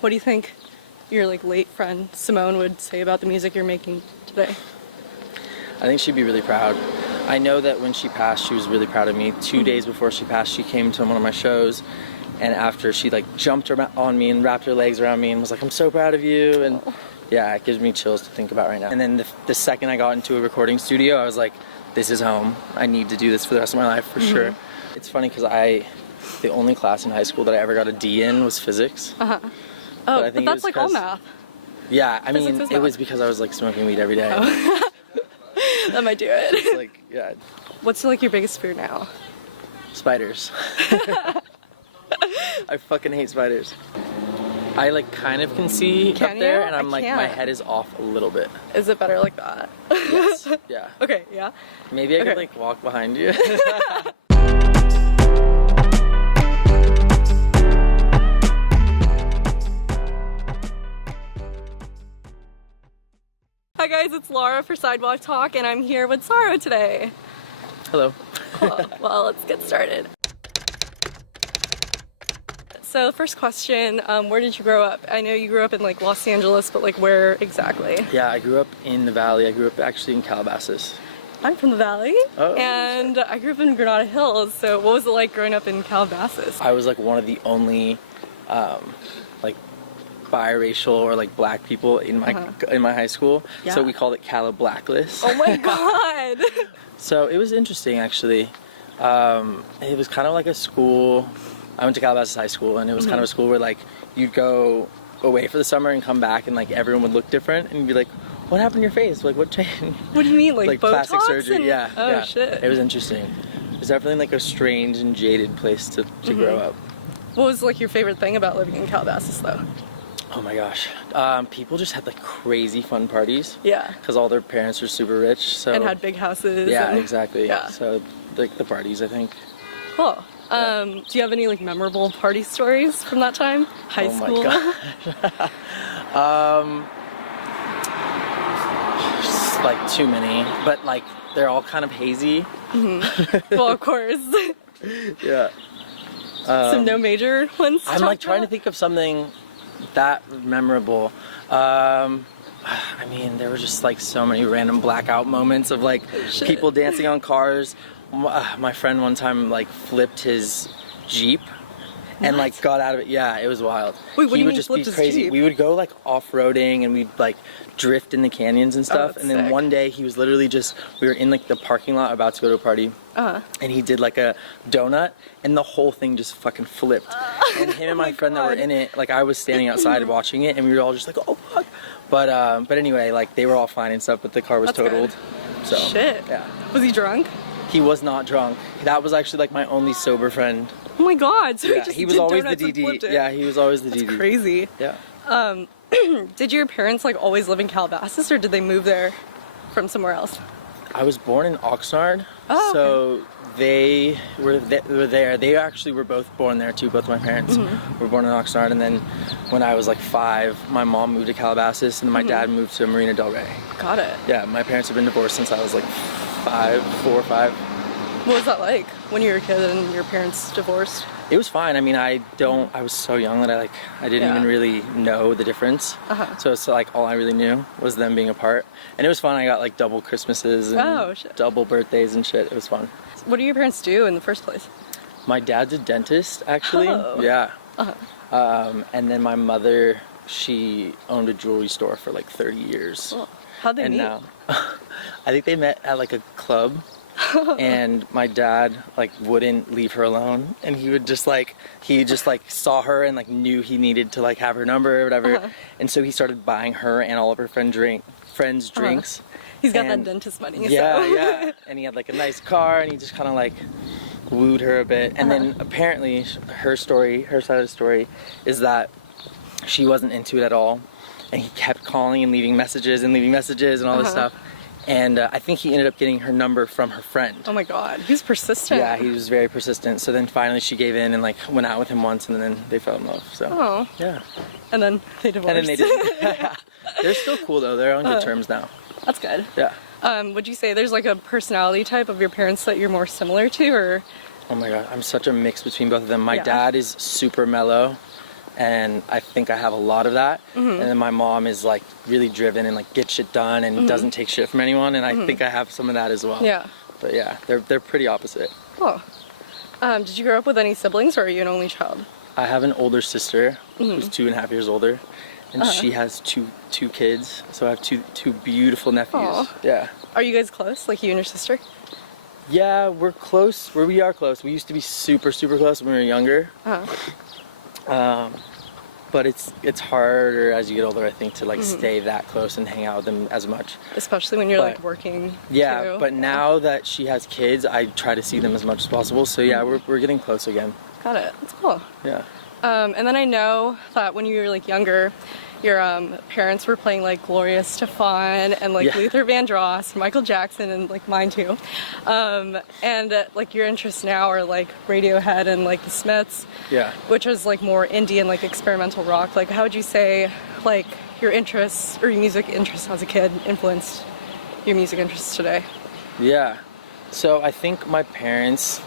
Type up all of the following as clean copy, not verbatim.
What do you think your like late friend Simone would say about the music you're making today? I think she'd be really proud. I know that when she passed, she was really proud of me. 2 days before she passed, she came to one of my shows, and after she like jumped on me and wrapped her legs around me and was like, "I'm so proud of you." And yeah, it gives me chills to think about right now. And then the second I got into a recording studio, I was like, this is home. I need to do this for the rest of my life for sure. It's funny because the only class in high school that I ever got a D in was physics. Oh, but that's like all math. Yeah, I mean, it was because I was like smoking weed every day. Oh. That might do it. It's like, yeah. What's like your biggest fear now? Spiders. I fucking hate spiders. I like kind of can see up there, and I'm like, my head is off a little bit. Is it better like that? Yes. Yeah. Okay. Yeah. Maybe I could like walk behind you. Hi guys, it's Laura for Sidewalk Talk, and I'm here with SARO today. Hello. Cool. Well, let's get started. So the first question, where did you grow up? I know you grew up in like Los Angeles, but like where exactly? Yeah, I grew up in the Valley. I grew up actually in Calabasas. I'm from the Valley, and I grew up in Granada Hills, so what was it like growing up in Calabasas? I was like one of the only like biracial or like black people in my high school, so we called it Cala Blacklist. Oh my god! So it was interesting actually. It was kind of like a school. I went to Calabasas High School, and it was kind of a school where like you'd go away for the summer and come back, and like everyone would look different, and you'd be like, "What happened to your face? Like what changed?" What do you mean, like Botox plastic surgery? Yeah. Oh yeah. shit! It was interesting. It was definitely like a strange and jaded place to grow up. What was like your favorite thing about living in Calabasas, though? Oh my gosh, people just had like crazy fun parties. Yeah. Because all their parents were super rich, so. And had big houses. Yeah, and, exactly. Yeah. So like the parties, I think. Cool. Do you have any like memorable party stories from that time? High school? Oh my god. Just like too many, but like they're all kind of hazy. Well, of course. Yeah. So no major ones? I'm like trying to think of something that memorable. I mean, there were just like so many random blackout moments of like people dancing on cars. My friend one time like flipped his Jeep and like got out of it. Yeah, it was wild. Wait, what do you would mean just flipped be his crazy. Jeep? We would go like off-roading and we'd like drift in the canyons and stuff. That's And then sick. one day he was literally just, we were in like the parking lot about to go to a party. And he did like a donut, and the whole thing just fucking flipped. And him and my friend that were in it, like I was standing outside watching it, and we were all just like, "Oh fuck!" But anyway, like they were all fine and stuff, but the car was totaled. So shit. yeah. Was he drunk? He was not drunk. That was actually like my only sober friend. Oh my god! So Yeah, he was did always the donuts and DD. flipped it. Yeah, he was always the That's DD. crazy. Yeah. Did your parents like always live in Calabasas, or did they move there from somewhere else? I was born in Oxnard, so they were there. They actually were both born there too. Both my parents were born in Oxnard, and then when I was like 5, my mom moved to Calabasas, and my dad moved to Marina Del Rey. Got it. Yeah, my parents have been divorced since I was like 4 or 5. What was that like when you were a kid and your parents divorced? It was fine. I mean, I was so young that I didn't even really know the difference. So it's like all I really knew was them being apart. And it was fun. I got like double Christmases and double birthdays and shit. It was fun. What do your parents do in the first place? My dad's a dentist, actually. Oh. Yeah. And then my mother, she owned a jewelry store for like 30 years. Cool. How'd they meet? Now, I think they met at like a club. And my dad like wouldn't leave her alone, and he just saw her and like knew he needed to like have her number or whatever, and so he started buying her and all of her friends drinks. He's got that dentist money. Yeah, so. yeah. And he had like a nice car, and he just kind of like wooed her a bit. And then apparently her side of the story is that she wasn't into it at all, and he kept calling and leaving messages and all this stuff. And I think he ended up getting her number from her friend. Oh my god, he was persistent. Yeah, he was very persistent. So then finally she gave in and like went out with him once, and then they fell in love. So yeah. And then they divorced. And then they did. They're still cool though. They're on good terms now. That's good. Yeah. Would you say there's like a personality type of your parents that you're more similar to, or? Oh my god, I'm such a mix between both of them. My dad is super mellow, and I think I have a lot of that. And then my mom is like really driven and like gets shit done and doesn't take shit from anyone, and I think I have some of that as well. Yeah. But yeah, they're pretty opposite. Cool. Did you grow up with any siblings, or are you an only child? I have an older sister who's 2.5 years older, and she has two kids. So I have two beautiful nephews. Aw. Yeah. Are you guys close, like you and your sister? Yeah, we're close. We are close. We used to be super close when we were younger. But it's harder as you get older, I think, to like stay that close and hang out with them as much. Especially when you're like working. Yeah, too. but now that she has kids, I try to see them as much as possible. So yeah, we're getting close again. Got it. That's cool. Yeah. And then I know that when you were like younger, your parents were playing like Gloria Estefan and like Luther Vandross, Michael Jackson, and like mine too. And like your interests now are like Radiohead and like the Smiths. Yeah. Which is like more indie and like experimental rock. Like how would you say like your interests or your music interests as a kid influenced your music interests today? Yeah. So I think my parents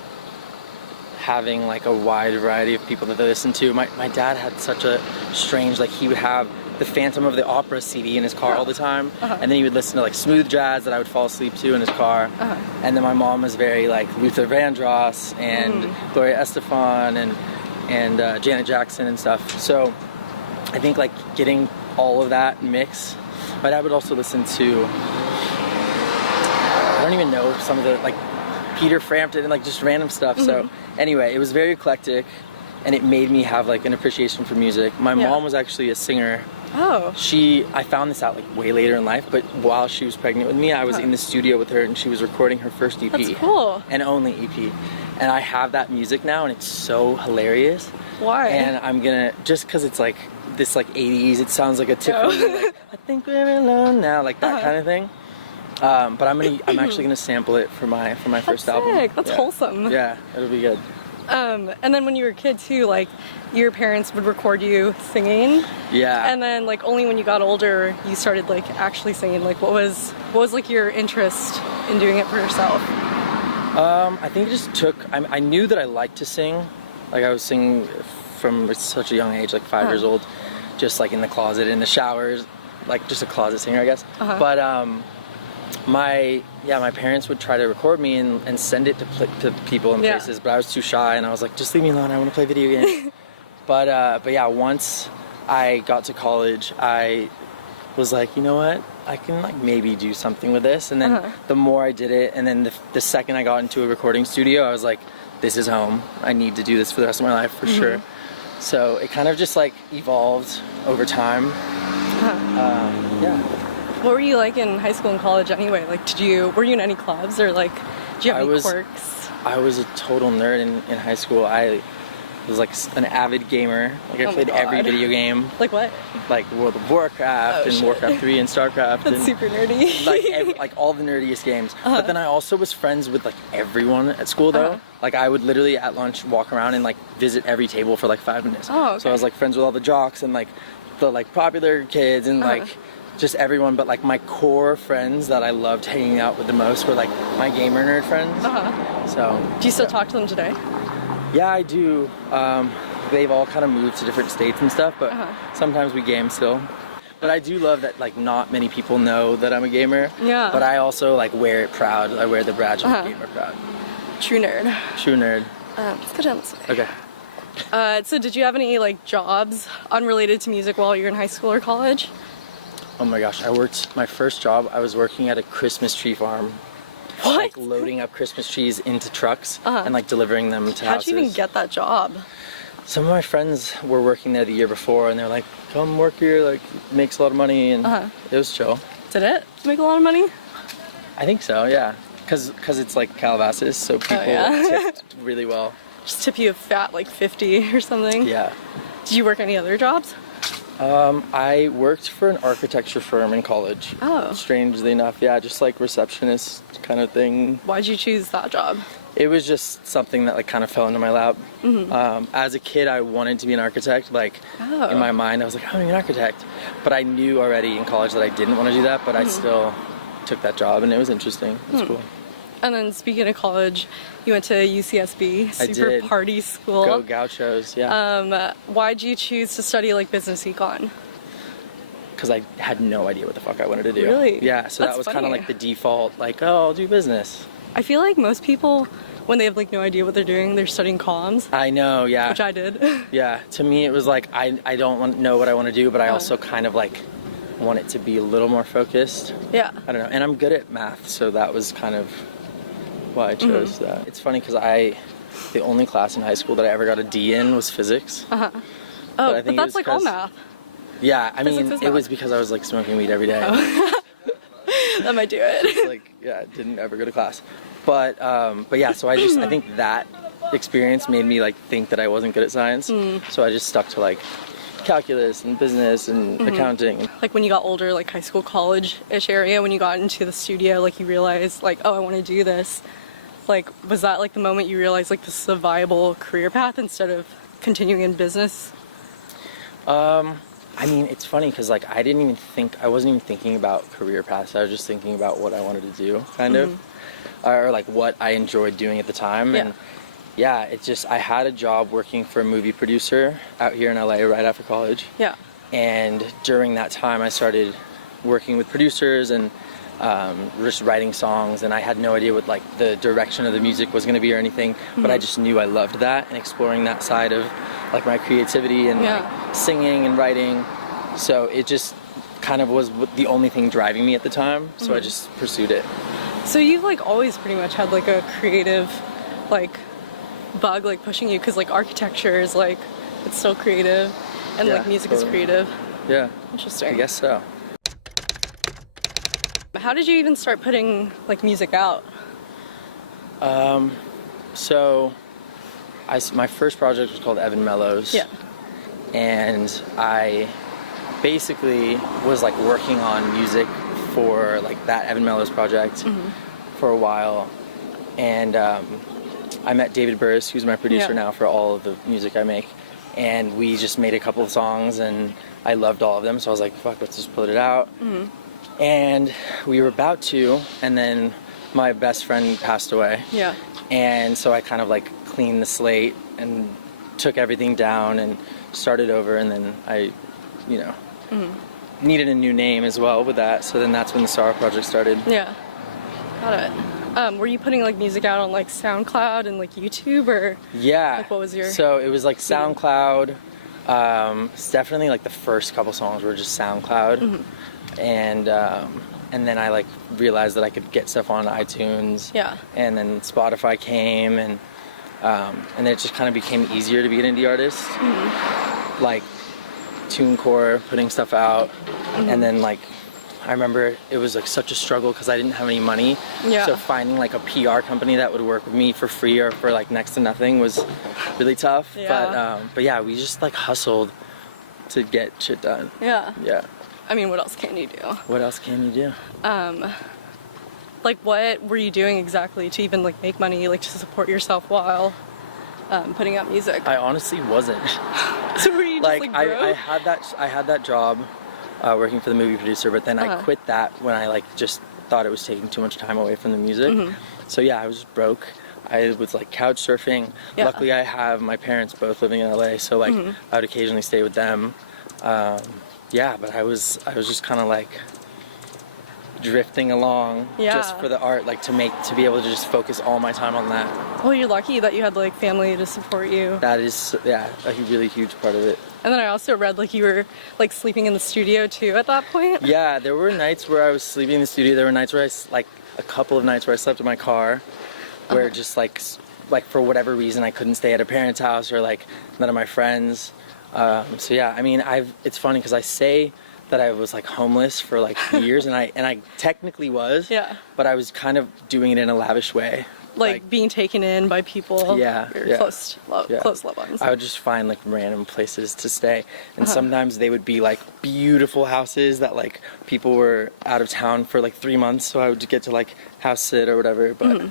having like a wide variety of people that they listen to. My dad had such a strange, like he would have the Phantom of the Opera CD in his car all the time, and then he would listen to like smooth jazz that I would fall asleep to in his car. And then my mom was very like Luther Vandross and Gloria Estefan and Janet Jackson and stuff. So I think like getting all of that mix. My dad would also listen to, I don't even know, some of the like Peter Frampton and like just random stuff. So anyway, it was very eclectic, and it made me have like an appreciation for music. My mom was actually a singer. Oh. I found this out like way later in life, but while she was pregnant with me, I was in the studio with her, and she was recording her first EP. That's cool. And only EP. And I have that music now, and it's so hilarious. Why? And I'm gonna, just cause it's like this like 80s, it sounds like a Tiffany, like, I think we're alone now, like that kind of thing. But I'm actually gonna sample it for my first album. Sick. That's wholesome. Yeah, it'll be good. And then when you were a kid too, like your parents would record you singing. Yeah. And then like only when you got older you started like actually singing. Like what was like your interest in doing it for yourself? I think it just took, I knew that I liked to sing. Like I was singing from such a young age, like 5 years old, just like in the closet, in the showers, like just a closet singer, I guess. But my parents would try to record me and send it to people and places, but I was too shy, and I was like, just leave me alone, I want to play video games. but yeah, once I got to college, I was like, you know what, I can like maybe do something with this. And then the more I did it, and then the second I got into a recording studio, I was like, this is home, I need to do this for the rest of my life for sure. So it kind of just like evolved over time. Yeah. What were you like in high school and college anyway? Like were you in any clubs, or like did you have any quirks? I was a total nerd in high school. I was like an avid gamer. Like I played every video game. Like what? Like World of Warcraft and Warcraft 3 and StarCraft. That's super nerdy. like all the nerdiest games. But then I also was friends with like everyone at school though. Like I would literally at lunch walk around and like visit every table for like 5 minutes. Oh, okay. So I was like friends with all the jocks and like the like popular kids and like just everyone, but like my core friends that I loved hanging out with the most were like my gamer nerd friends. So do you still talk to them today? Yeah, I do. They've all kind of moved to different states and stuff, but sometimes we game still. But I do love that like not many people know that I'm a gamer. Yeah. But I also like wear it proud. I wear the badge of a gamer proud. True nerd. True nerd. Let's go down this way. Okay. So did you have any like jobs unrelated to music while you were in high school or college? Oh my gosh, my first job, I was working at a Christmas tree farm. What? Like loading up Christmas trees into trucks and like delivering them to houses. How'd you even get that job? Some of my friends were working there the year before, and they're like, come work here, like it makes a lot of money, and it was chill. Did it make a lot of money? I think so, yeah. Cause it's like Calabasas, so people tipped really well. Just tip you a fat like 50 or something? Yeah. Did you work any other jobs? I worked for an architecture firm in college. Oh. Strangely enough, yeah, just like receptionist kind of thing. Why'd you choose that job? It was just something that like kind of fell into my lap. As a kid, I wanted to be an architect. Like in my mind, I was like, I want to be an architect. But I knew already in college that I didn't want to do that, but I still took that job, and it was interesting. It was cool. And then speaking of college, you went to UCSB, I super did. party school. Go Gauchos, yeah. Why'd you choose to study like business econ? Because I had no idea what the fuck I wanted to do. Really? Yeah, so That's that was kind funny. of like the default, like, oh, I'll do business. I feel like most people, when they have like no idea what they're doing, they're studying comms, I know, yeah. which I did. Yeah, to me it was like, I don't know what I want to do, but I also kind of like want it to be a little more focused. Yeah. I don't know, and I'm good at math, so that was kind of why I chose Mm-hmm. that. It's funny because the only class in high school that I ever got a D in was physics. Oh, I but think it that's was like all 'cause- math. Yeah, I Physics mean, is it math. was because I was like smoking weed every day. That might do it. Like, yeah, didn't ever go to class. But yeah, so I think that experience made me like think that I wasn't good at science. So I just stuck to like calculus and business and accounting. Like when you got older, like high school, college-ish area, when you got into the studio, like you realized like, oh, I want to do this. Like, was that like the moment you realized like this is a viable career path instead of continuing in business? I mean, it's funny because like I wasn't even thinking about career paths. I was just thinking about what I wanted to do, kind of, or like what I enjoyed doing at the time. Yeah. And yeah, it's just I had a job working for a movie producer out here in LA right after college. Yeah. And during that time, I started working with producers and just writing songs. And I had no idea what like the direction of the music was going to be or anything, but I just knew I loved that and exploring that side of like my creativity and like singing and writing. So it just kind of was the only thing driving me at the time. So I just pursued it. So you've like always pretty much had like a creative like bug like pushing you, because like architecture is like, it's still creative, and Yeah, like music totally. is creative. Yeah, Interesting. I guess so. How did you even start putting like music out? So my first project was called Evan Mellows. Yeah. And I basically was like working on music for like that Evan Mellows project for a while. And I met David Burris, who's my producer now for all of the music I make. And we just made a couple of songs and I loved all of them. So I was like, fuck, let's just put it out. And we were about to, and then my best friend passed away. Yeah. And so I kind of like cleaned the slate and took everything down and started over, and then I, needed a new name as well with that. So then that's when the SARO project started. Yeah. Got it. Were you putting like music out on like SoundCloud and like YouTube, or Yeah. like what was your? So it was like SoundCloud. It's definitely like the first couple songs were just SoundCloud. And then I like realized that I could get stuff on iTunes. Yeah. And then Spotify came, and then it just kind of became easier to be an indie artist. Like TuneCore, putting stuff out, and then like I remember it was like such a struggle because I didn't have any money. Yeah. So finding like a PR company that would work with me for free or for like next to nothing was really tough. Yeah. But yeah, we just like hustled to get shit done. Yeah. Yeah. I mean, what else can you do? What else can you do? Like, what were you doing exactly to even like make money, like to support yourself while putting out music? I honestly wasn't. So were you just like I broke? had that job working for the movie producer, but then I quit that when I like just thought it was taking too much time away from the music. So yeah, I was just broke. I was like couch surfing. Yeah. Luckily I have my parents both living in LA, so like I would occasionally stay with them. Yeah, but I was just kind of like drifting along just for the art, like to be able to just focus all my time on that. Well, you're lucky that you had like family to support you. That is, yeah, a really huge part of it. And then I also read like you were like sleeping in the studio too at that point. Yeah, there were nights where I was sleeping in the studio. There were nights where like a couple of nights where I slept in my car, where just like for whatever reason I couldn't stay at a parent's house or like none of my friends. So yeah, I mean, it's funny because I say that I was like homeless for like years, and I technically was. Yeah. But I was kind of doing it in a lavish way. Like being taken in by people. Yeah. Your close loved ones. I would just find like random places to stay, and sometimes they would be like beautiful houses that like people were out of town for like 3 months, so I would get to like house sit or whatever. But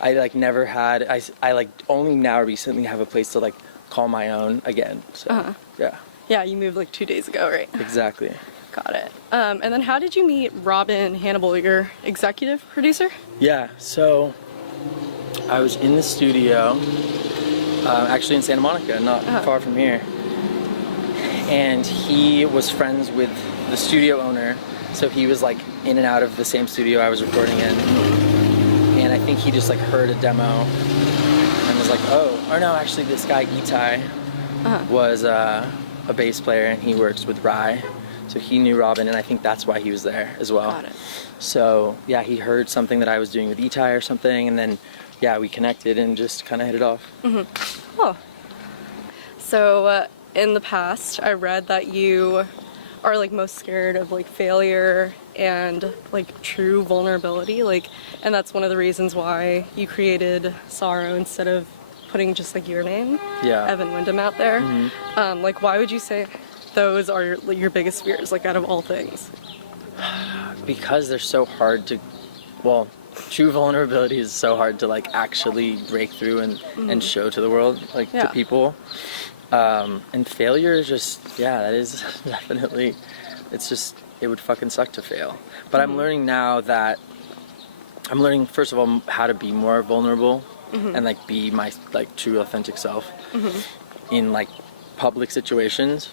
I like never had. I like only now recently have a place to like call my own again. So yeah. Yeah, you moved like 2 days ago, right? Exactly. Got it. And then how did you meet Robin Hannibal, your executive producer? Yeah, so I was in the studio, actually in Santa Monica, not far from here. And he was friends with the studio owner, so he was like in and out of the same studio I was recording in. And I think he just like heard a demo and was like, oh, or no, actually this guy Itai was a bass player, and he works with Rye. So he knew Robin, and I think that's why he was there as well. Got it. So yeah, he heard something that I was doing with Itai or something, and then yeah, we connected and just kind of hit it off. Oh. So in the past, I read that you are like most scared of like failure and like true vulnerability, like, and that's one of the reasons why you created SARO instead of putting just like your name, Evan Windom, out there. Like, why would you say those are your biggest fears, like out of all things? Because they're so hard to, well, true vulnerability is so hard to like actually break through and show to the world, like to people. And failure is just, yeah, that is definitely, it's just, it would fucking suck to fail. But I'm learning now that, I'm learning first of all how to be more vulnerable and like be my like true authentic self in like public situations.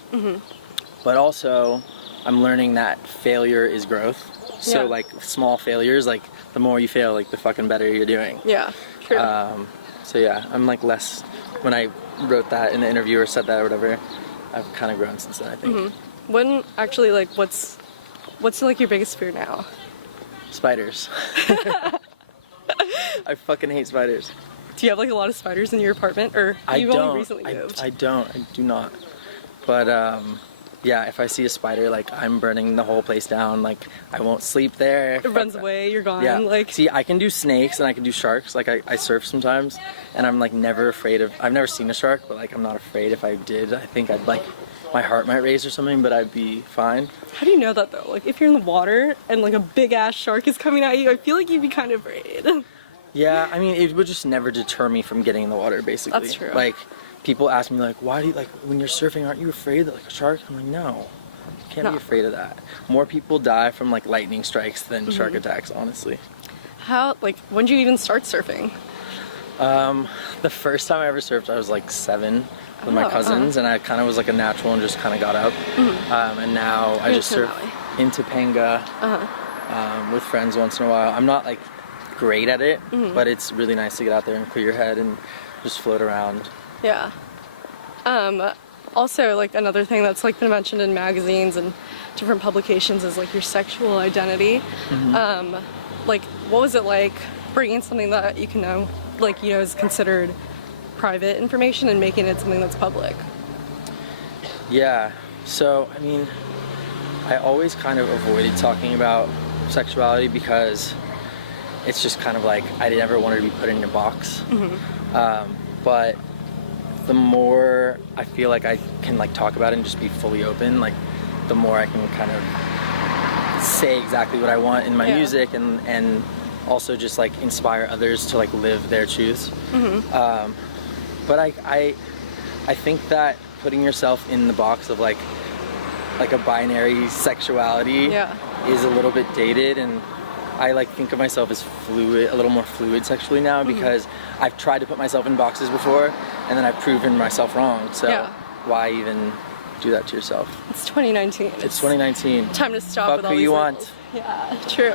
But also I'm learning that failure is growth. So like small failures, like the more you fail, like the fucking better you're doing. Yeah, true. So yeah, I'm like less, when I wrote that in the interview or said that or whatever, I've kind of grown since then, I think. When actually, like, what's like your biggest fear now? Spiders. I fucking hate spiders. Do you have like a lot of spiders in your apartment, or you've only recently moved? I do not. But yeah, if I see a spider, like I'm burning the whole place down. Like I won't sleep there. It runs away, you're gone. Yeah. Like, see, I can do snakes and I can do sharks. Like I surf sometimes, and I'm like never afraid of. I've never seen a shark, but like I'm not afraid. If I did, I think I'd like, my heart might race or something, but I'd be fine. how do you know that though? Like if you're in the water and like a big ass shark is coming at you, I feel like you'd be kind of afraid. Yeah, I mean, it would just never deter me from getting in the water, basically. That's true. Like, people ask me, like, why do you, like, when you're surfing, aren't you afraid that, like, a shark? I'm like, no. You can't be afraid of that. More people die from, like, lightning strikes than shark attacks, honestly. How, like, when did you even start surfing? The first time I ever surfed, I was, like, 7 with my cousins, and I kind of was, like, a natural and just kind of got up. And now I just surf in Topanga with friends once in a while. I'm not, like, great at it, but it's really nice to get out there and clear your head and just float around. Yeah. Also, like, another thing that's like been mentioned in magazines and different publications is like your sexual identity. Like, what was it like bringing something that you can know, like, you know, is considered private information and making it something that's public? Yeah, so I mean, I always kind of avoided talking about sexuality because it's just kind of like I never wanted to be put in a box. But the more I feel like I can like talk about it and just be fully open, like the more I can kind of say exactly what I want in my music and also just like inspire others to like live their truths. But I think that putting yourself in the box of like a binary sexuality is a little bit dated, and I like think of myself as fluid, a little more fluid sexually now, because I've tried to put myself in boxes before and then I've proven myself wrong. So why even do that to yourself? It's 2019. It's 2019. Time to stop Fuck with all who these you labels. want. Yeah, true.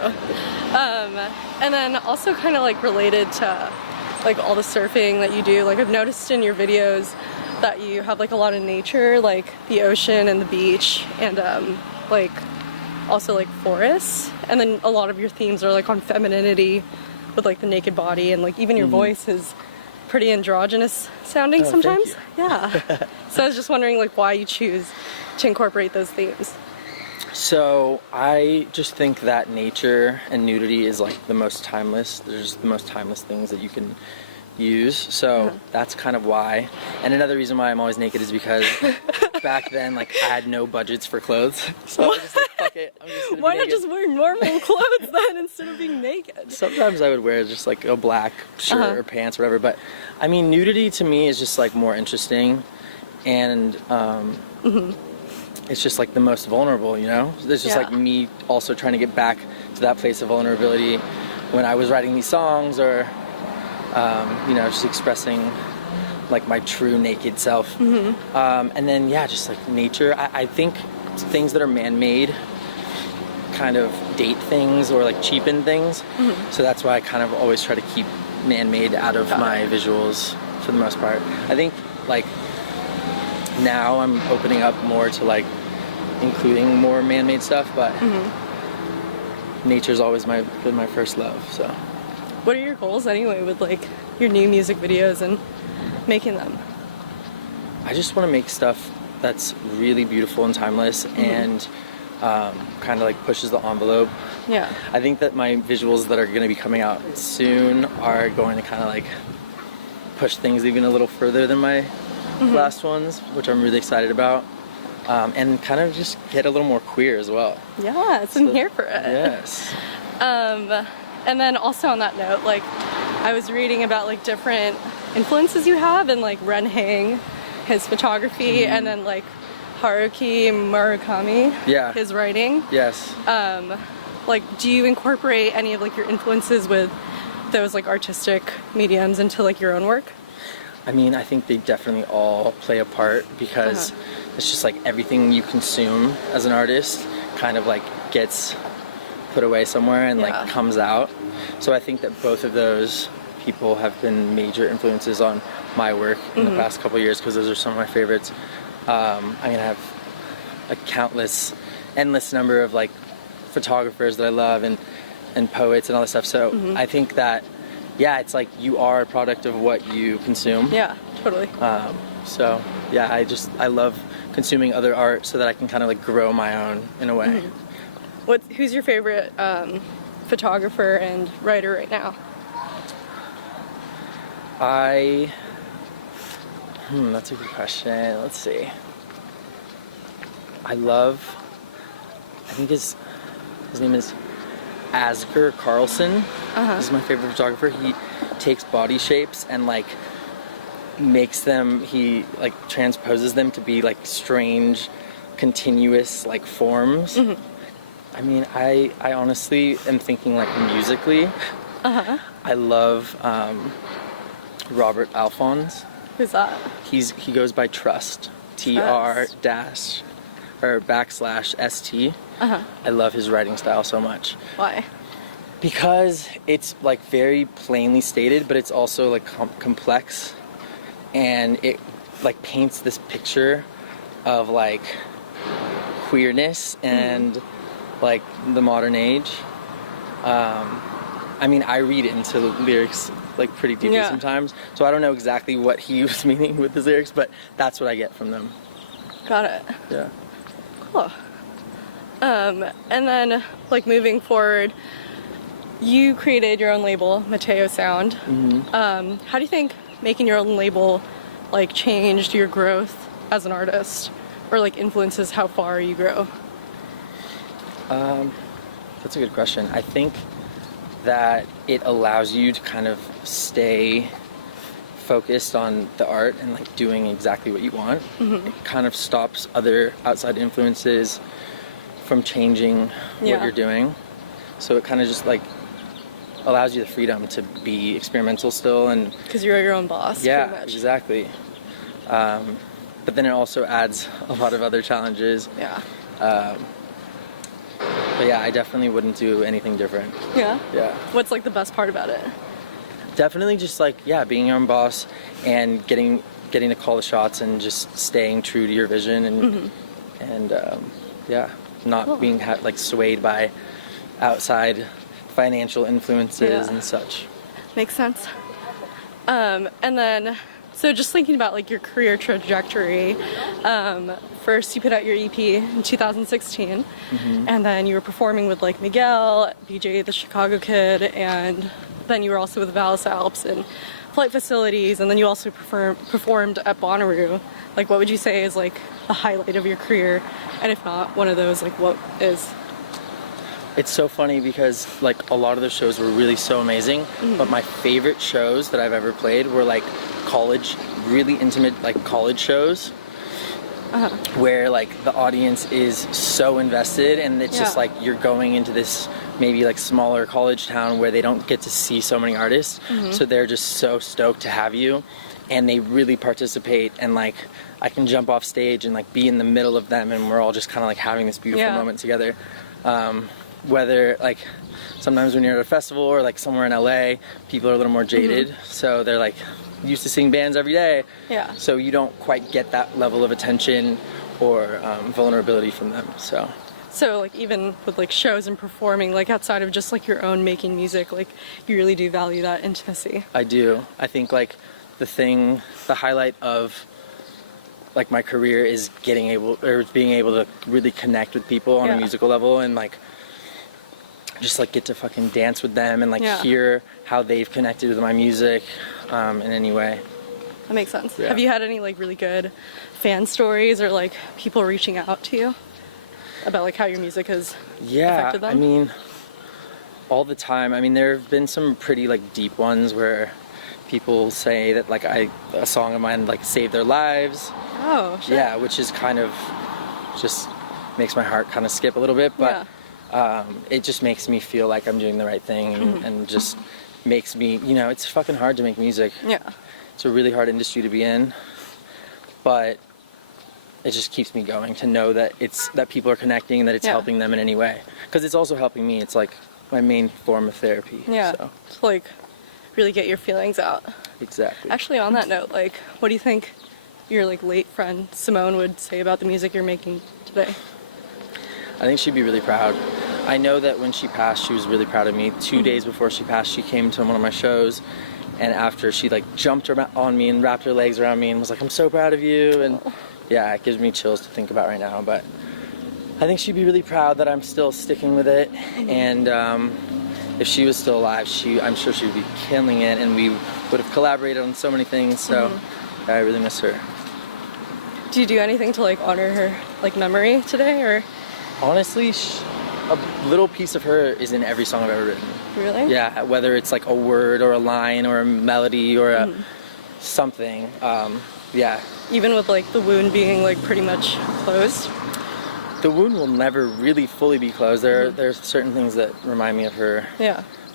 And then also kind of like related to like all the surfing that you do, like I've noticed in your videos that you have like a lot of nature, like the ocean and the beach, and like also like forests, and then a lot of your themes are like on femininity with like the naked body, and like even your voice is pretty androgynous sounding sometimes. Yeah. So I was just wondering like why you choose to incorporate those themes. So I just think that nature and nudity is like the most timeless. There's the most timeless things that you can use. So that's kind of why. And another reason why I'm always naked is because back then, like, I had no budgets for clothes. So I was just like, fuck it, I'm just gonna Why be not naked. just wear normal clothes then instead of being naked? Sometimes I would wear just like a black shirt or pants or whatever. But I mean, nudity to me is just like more interesting. And it's just like the most vulnerable, you know? There's just like me also trying to get back to that place of vulnerability when I was writing these songs, or you know, just expressing like my true naked self. And then just like nature. I think things that are man-made kind of date things or like cheapen things. So that's why I kind of always try to keep man-made out of my visuals for the most part. I think like now I'm opening up more to like including more man-made stuff, but nature's always been my first love. So what are your goals anyway with like your new music videos and making them? I just want to make stuff that's really beautiful and timeless and kind of like pushes the envelope. Yeah. I think that my visuals that are going to be coming out soon are going to kind of like push things even a little further than my last ones, which I'm really excited about. And kind of just get a little more queer as well. Yes, I'm here for it. Yes. And then also on that note, like I was reading about like different influences you have, and like Ren Hang, his photography, and then like Haruki Murakami, his writing. Yes. Like, do you incorporate any of like your influences with those like artistic mediums into like your own work? I mean, I think they definitely all play a part, because it's just like everything you consume as an artist kind of like gets put away somewhere and like comes out. So I think that both of those people have been major influences on my work in the past couple of years, because those are some of my favorites. I mean, I have a endless number of like photographers that I love, and poets and all this stuff. So I think that, it's like you are a product of what you consume. Yeah, totally. So yeah, I love consuming other art so that I can kind of like grow my own in a way. Who's your favorite photographer and writer right now? That's a good question. Let's see. I think his name is Asger Carlson. This is my favorite photographer. He takes body shapes and like makes them, he like transposes them to be like strange, continuous like forms. I mean, I honestly am thinking like musically. I love Robert Alphonse. Who's that? He goes by Trust. TR-/ST. I love his writing style so much. Why? Because it's like very plainly stated, but it's also like complex, and it like paints this picture of like queerness and like the modern age. I mean, I read into the lyrics like pretty deeply sometimes, so I don't know exactly what he was meaning with his lyrics, but that's what I get from them. Got it. Yeah. Cool. And then like moving forward, you created your own label, Mateo Sound. How do you think making your own label like changed your growth as an artist, or like influences how far you grow? That's a good question. I think that it allows you to kind of stay focused on the art and like doing exactly what you want. It kind of stops other outside influences from changing what you're doing. So it kind of just like allows you the freedom to be experimental still, and because you're your own boss. Yeah, pretty much. exactly. But then it also adds a lot of other challenges. Yeah. But yeah, I definitely wouldn't do anything different. Yeah? Yeah. What's like the best part about it? Definitely just like, being your own boss and getting to call the shots and just staying true to your vision and not being like swayed by outside financial influences and such. Makes sense. And then, so just thinking about like your career trajectory, first you put out your EP in 2016, and then you were performing with like Miguel, BJ the Chicago Kid, and then you were also with Vallis Alps and Flight Facilities, and then you also performed at Bonnaroo. Like, what would you say is like the highlight of your career? And if not one of those, like what is? It's so funny because like a lot of the shows were really so amazing, but my favorite shows that I've ever played were like college, really intimate like college shows. where like the audience is so invested, and it's just like you're going into this maybe like smaller college town where they don't get to see so many artists, so they're just so stoked to have you, and they really participate, and like I can jump off stage and like be in the middle of them, and we're all just kind of like having this beautiful moment together. Whether like sometimes when you're at a festival or like somewhere in LA, people are a little more jaded, so they're like used to seeing bands every day, so you don't quite get that level of attention or vulnerability from them. So like even with like shows and performing, like outside of just like your own making music, like you really do value that intimacy. I do. I think like the highlight of like my career is being able to really connect with people on a musical level, and like just like get to fucking dance with them and like hear how they've connected with my music in any way. That makes sense. Have you had any like really good fan stories or like people reaching out to you about like how your music has affected them? I mean, all the time. I mean, there have been some pretty like deep ones where people say that like a song of mine like saved their lives. Oh, shit. Yeah, which is kind of just makes my heart kind of skip a little bit, but it just makes me feel like I'm doing the right thing, and just makes me, you know, it's fucking hard to make music. Yeah. It's a really hard industry to be in, but it just keeps me going to know that that people are connecting and that it's helping them in any way. Because it's also helping me. It's like my main form of therapy. Yeah. So. To like really get your feelings out. Exactly. Actually, on that note, like, what do you think your like late friend Simone would say about the music you're making today? I think she'd be really proud. I know that when she passed, she was really proud of me. 2 days before she passed, she came to one of my shows, and after she like jumped on me and wrapped her legs around me and was like, "I'm so proud of you." And yeah, it gives me chills to think about right now. But I think she'd be really proud that I'm still sticking with it. And if she was still alive, I'm sure she'd be killing it, and we would have collaborated on so many things. So I really miss her. Do you do anything to like honor her like memory today, or? Honestly, a little piece of her is in every song I've ever written. Really? Yeah, whether it's like a word or a line or a melody or a something. Yeah. Even with like the wound being like pretty much closed? The wound will never really fully be closed. There's certain things that remind me of her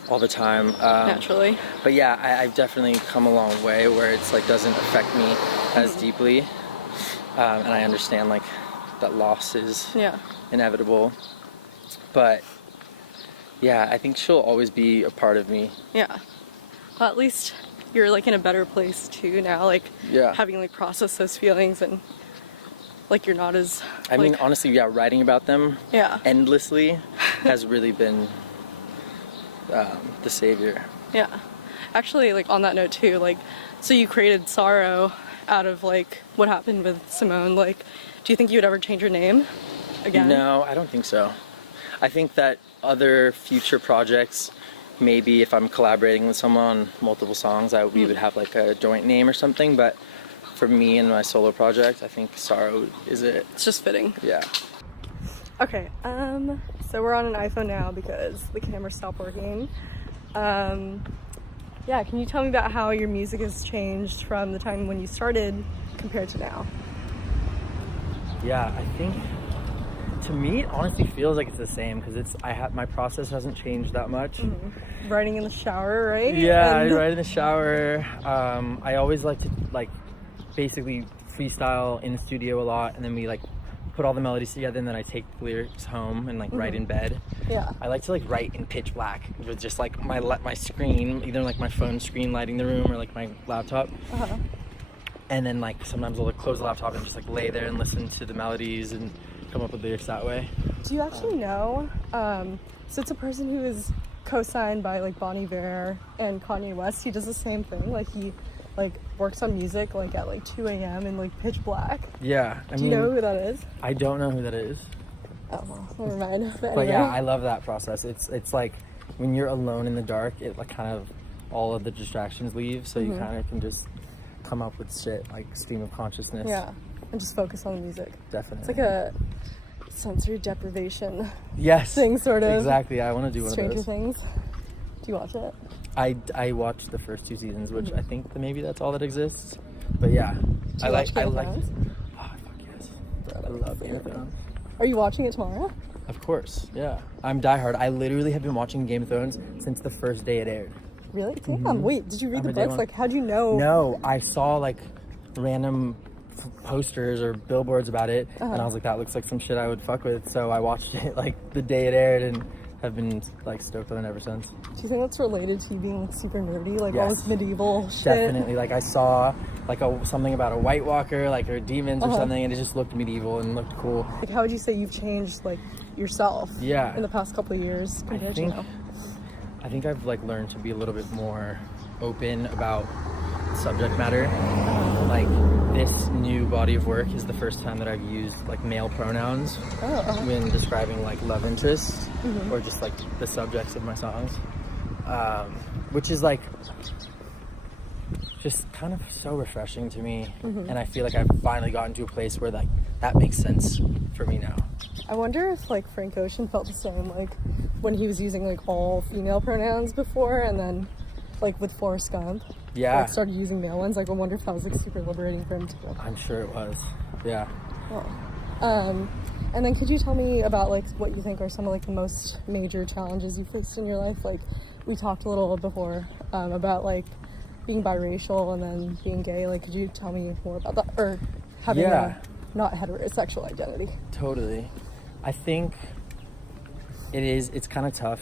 all the time. Naturally. But yeah, I've definitely come a long way where it's like doesn't affect me as deeply. And I understand like that loss is inevitable. But yeah, I think she'll always be a part of me. Yeah. Well, at least you're like in a better place too now, like having like processed those feelings, and like you're not as I mean, honestly, writing about them endlessly has really been the savior. Yeah. Actually, like on that note too, like so you created SARO out of like what happened with Simone. Like, do you think you would ever change your name again? No, I don't think so. I think that other future projects, maybe if I'm collaborating with someone on multiple songs, we would have like a joint name or something, but for me and my solo project, I think SARO is it. It's just fitting. Yeah. Okay, so we're on an iPhone now because the camera stopped working. Yeah, can you tell me about how your music has changed from the time when you started compared to now? Yeah, I think to me it honestly feels like it's the same because my process hasn't changed that much. Writing in the shower, right? Yeah, I write in the shower. I always like to like basically freestyle in the studio a lot, and then we like put all the melodies together, and then I take the lyrics home and like write in bed. Yeah. I like to like write in pitch black with just like my screen, either like my phone screen lighting the room or like my laptop. And then like sometimes I'll like close the laptop and just like lay there and listen to the melodies and come up with lyrics that way. Do you actually know? So it's a person who is co-signed by like Bon Iver and Kanye West. He does the same thing. Like he like works on music like at like 2 a.m. in like pitch black. Yeah. Do you know who that is? I don't know who that is. Oh well, never mind. But anyway. Yeah, I love that process. It's like when you're alone in the dark, it like kind of all of the distractions leave, so you kind of can just come up with shit like stream of consciousness. Yeah, and just focus on the music. Definitely. It's like a sensory deprivation. Yes. Thing sort of. Exactly. I want to do one Stranger of those. Things. Do you watch it? I watched the first 2 seasons, which I think that maybe that's all that exists. But yeah, I like. Oh fuck yes. Game of Thrones. Are you watching it tomorrow? Of course, yeah. I'm diehard. I literally have been watching Game of Thrones since the first day it aired. Really? Damn. Wait, did you read I'm the a day books? one. Like, how'd you know? No, I saw like random posters or billboards about it, and I was like, that looks like some shit I would fuck with. So I watched it like the day it aired and have been like stoked on it ever since. Do you think that's related to you being super nerdy? Like all Yes. this medieval shit? Definitely. Like I saw like something about a White Walker, like or demons or something, and it just looked medieval and looked cool. Like, how would you say you've changed, like, yourself Yeah. in the past couple of years compared to now? I think I've like learned to be a little bit more open about subject matter. Like this new body of work is the first time that I've used like male pronouns when describing like love interests or just like the subjects of my songs, which is like just kind of so refreshing to me. And I feel like I've finally gotten to a place where like that makes sense for me now. I wonder if like Frank Ocean felt the same, like when he was using like all female pronouns before, and then like with Forrest Gump, like started using male ones. Like I wonder if that was like super liberating for him too. I'm sure it was. Yeah. Well, and then could you tell me about like what you think are some of like the most major challenges you faced in your life? Like we talked a little before about like being biracial and then being gay. Like could you tell me more about that, or having a not heterosexual identity? Totally. I think it's kind of tough,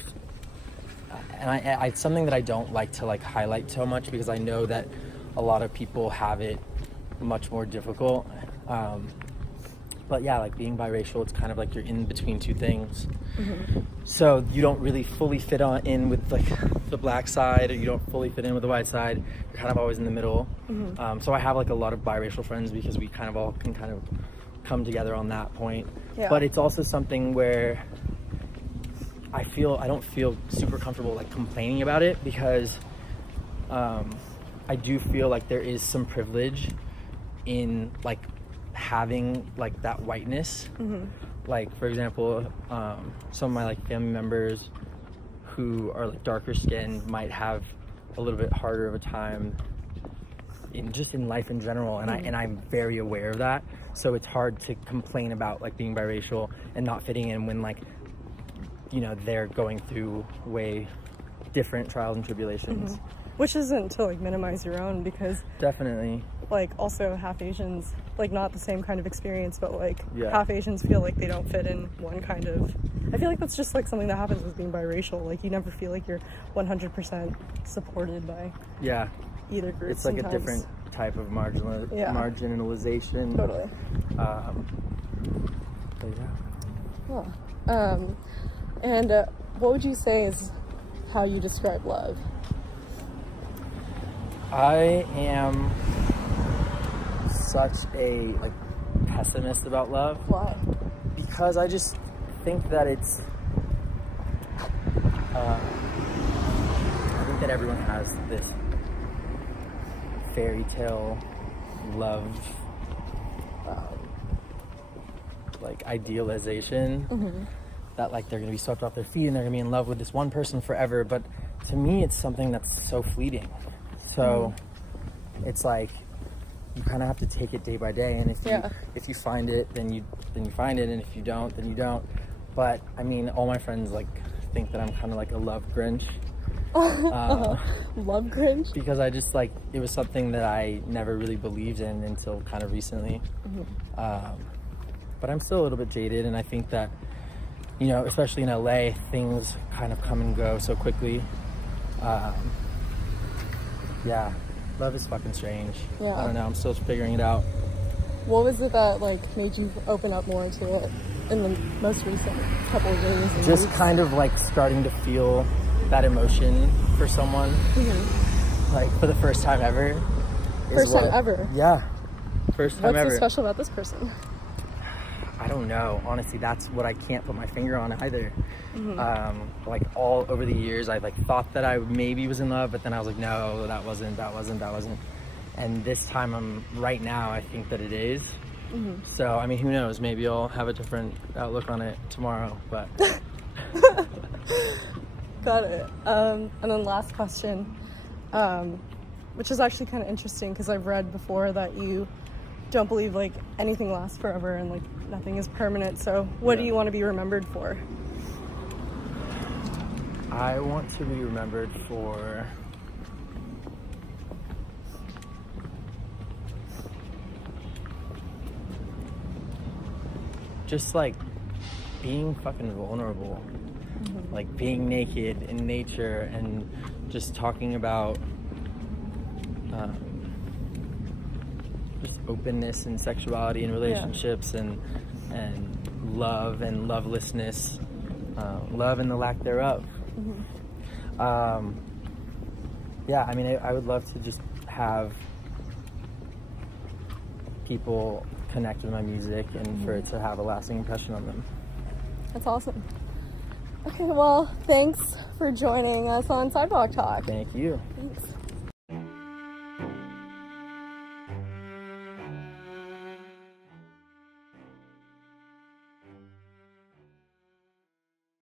and it's something that I don't like to like highlight so much because I know that a lot of people have it much more difficult. But yeah, like being biracial, it's kind of like you're in between two things. So you don't really fully fit in with like the black side, or you don't fully fit in with the white side. You're kind of always in the middle. So I have like a lot of biracial friends because we kind of all can kind of come together on that point. But it's also something where I don't feel super comfortable like complaining about it because I do feel like there is some privilege in like having like that whiteness. Like for example, some of my like family members who are like darker skinned might have a little bit harder of a time in life in general, and I'm very aware of that. So it's hard to complain about like being biracial and not fitting in when like, you know, they're going through way different trials and tribulations. Which isn't to like minimize your own, because definitely like also half Asians, like not the same kind of experience, but like half Asians feel like they don't fit in one kind of, I feel like that's just like something that happens with being biracial. Like you never feel like you're 100% supported by either group. It's like a different type of marginalization. Totally. But yeah. And what would you say is how you describe love? I am such a like pessimist about love. Why? Because I just think that it's I think that everyone has this fairy tale love like idealization that like they're gonna be swept off their feet and they're gonna be in love with this one person forever. But to me it's something that's so fleeting. So it's like you kind of have to take it day by day, and if you find it, then you find it, and if you don't, then you don't. But I mean, all my friends like think that I'm kind of like a love Grinch. Love Grinch? Because I just like, it was something that I never really believed in until kind of recently. But I'm still a little bit jaded, and I think that, you know, especially in LA, things kind of come and go so quickly. Yeah, love is fucking strange. I don't know, I'm still figuring it out. What was it that like made you open up more to it in the most recent couple of days? Just kind of like starting to feel that emotion for someone, like for the first time ever. First time ever? Yeah, first time ever. What's so special about this person? I don't know. Honestly, that's what I can't put my finger on either. Like all over the years, I like thought that I maybe was in love, but then I was like, no, that wasn't. And this time, right now, I think that it is. So, I mean, who knows? Maybe I'll have a different outlook on it tomorrow, but. Got it. And then last question, which is actually kind of interesting because I've read before that you don't believe like anything lasts forever, and like nothing is permanent. So what do you want to be remembered for? I want to be remembered for just like being fucking vulnerable, like being naked in nature and just talking about just openness and sexuality and relationships and love and lovelessness, love and the lack thereof. Yeah, I mean, I would love to just have people connect with my music and for it to have a lasting impression on them. That's awesome. Okay, well, thanks for joining us on Sidewalk Talk. Thank you. Thanks.